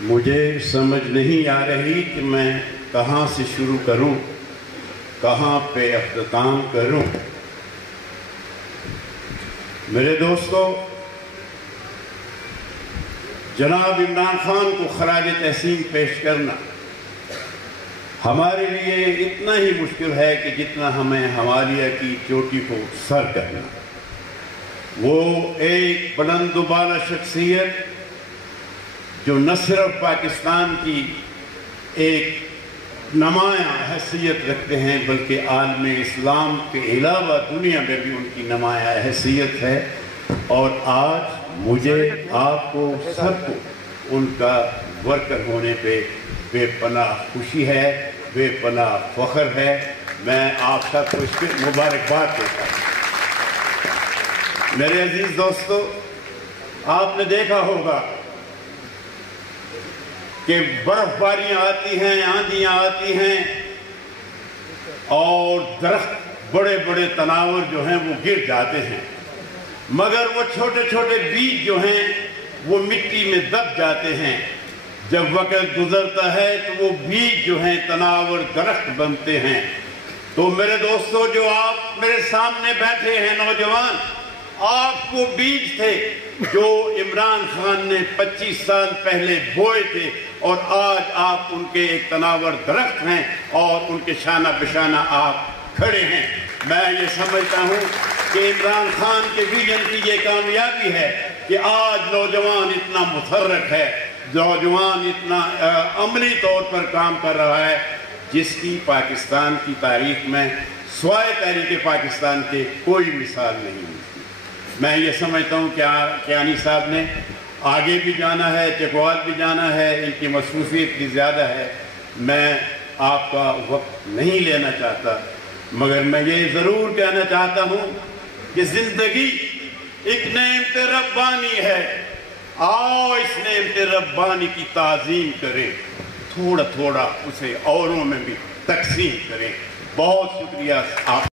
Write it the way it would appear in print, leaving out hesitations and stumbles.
مجھے سمجھ نہیں آ رہی کہ میں کہاں سے شروع کروں، کہاں پہ اختتام کروں۔ میرے دوستو، جناب عمران خان کو خراج تحسین پیش کرنا ہمارے لیے اتنا ہی مشکل ہے کہ جتنا ہمیں ہمالیہ کی چوٹی کو سر کرنا۔ وہ ایک بلند و بالا شخصیت جو نہ صرف پاکستان کی ایک نمایاں حیثیت رکھتے ہیں بلکہ عالم اسلام کے علاوہ دنیا میں بھی ان کی نمایاں حیثیت ہے، اور آج مجھے آپ کو سب کو ان کا ورکر ہونے پہ بے پناہ خوشی ہے، بے پناہ فخر ہے۔ میں آپ سب کو اس پہ مبارکباد دیتا ہوں۔ میرے عزیز دوستو، آپ نے دیکھا ہوگا کہ برف باریاں آتی ہیں، آندھیاں آتی ہیں، اور درخت بڑے بڑے تناور جو ہیں وہ گر جاتے ہیں، مگر وہ چھوٹے چھوٹے بیج جو ہیں وہ مٹی میں دب جاتے ہیں۔ جب وقت گزرتا ہے تو وہ بیج جو ہیں تناور درخت بنتے ہیں۔ تو میرے دوستو، جو آپ میرے سامنے بیٹھے ہیں نوجوان، آپ وہ بیج تھے جو عمران خان نے 25 سال پہلے بوئے تھے، اور آج آپ ان کے ایک تناور درخت ہیں اور ان کے شانہ بشانہ آپ کھڑے ہیں۔ میں یہ سمجھتا ہوں کہ عمران خان کے ویژن کی یہ کامیابی ہے کہ آج نوجوان اتنا متحرک ہے، نوجوان اتنا عملی طور پر کام کر رہا ہے، جس کی پاکستان کی تاریخ میں سوائے تحریک پاکستان کے کوئی مثال نہیں ملتی۔ میں یہ سمجھتا ہوں کہ کیانی صاحب نے آگے بھی جانا ہے، چکوال بھی جانا ہے، ان کی مصروفیت بھی زیادہ ہے، میں آپ کا وقت نہیں لینا چاہتا، مگر میں یہ ضرور کہنا چاہتا ہوں کہ زندگی ایک نعمت ربانی ہے، آؤ اس نعمت ربانی کی تعظیم کریں، تھوڑا تھوڑا اسے اوروں میں بھی تقسیم کریں۔ بہت شکریہ آپ